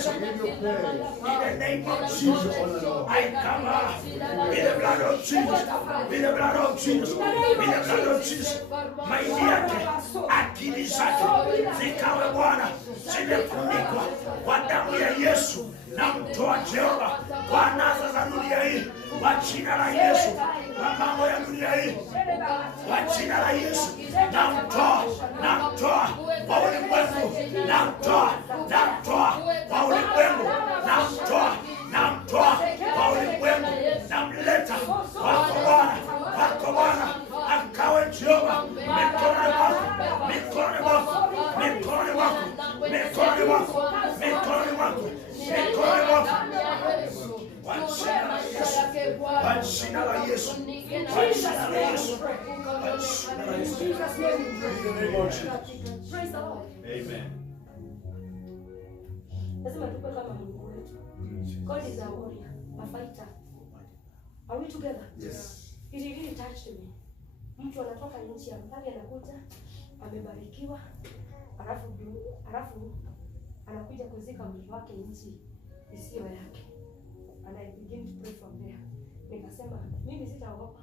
In the name of Jesus, I come out with the blood of Jesus, with the blood of Jesus, with the blood of Jesus. Maiti yake, akili zake zikawe Bwana zimefunikwa kwa damu ya Yesu. Na mtoa Jehova kwa anasa za dunia hii kwa jina la Yesu, kwa mambo ya dunia hii kwa jina la Yesu. Na mtoa kwa ulimwengu, na mtoa kwa ulimwengu, na mtoa kwa ulimwengu, na mleta kwako Bwana, akawe Jehova mikononi mwako, mikononi mwako, mikononi mwako, mikononi mwako, mikononi mwako, mikononi mwako. Kwa jina la Yesu, kwa jina la Yesu, kwa jina la Yesu, kwa jina la Yesu. Praise the Lord. Amen. Lazima tupe kama Mungu wetu. God is a warrior, a fighter. Are we together? Yes. It really touched me. Mtu anatoka nchi ya mbali anakuja, amebarikiwa, alafu anakuja kuzika mwili wake nchi isiyo yake. And I begin to pray from there. Nikasema mimi sitaogopa.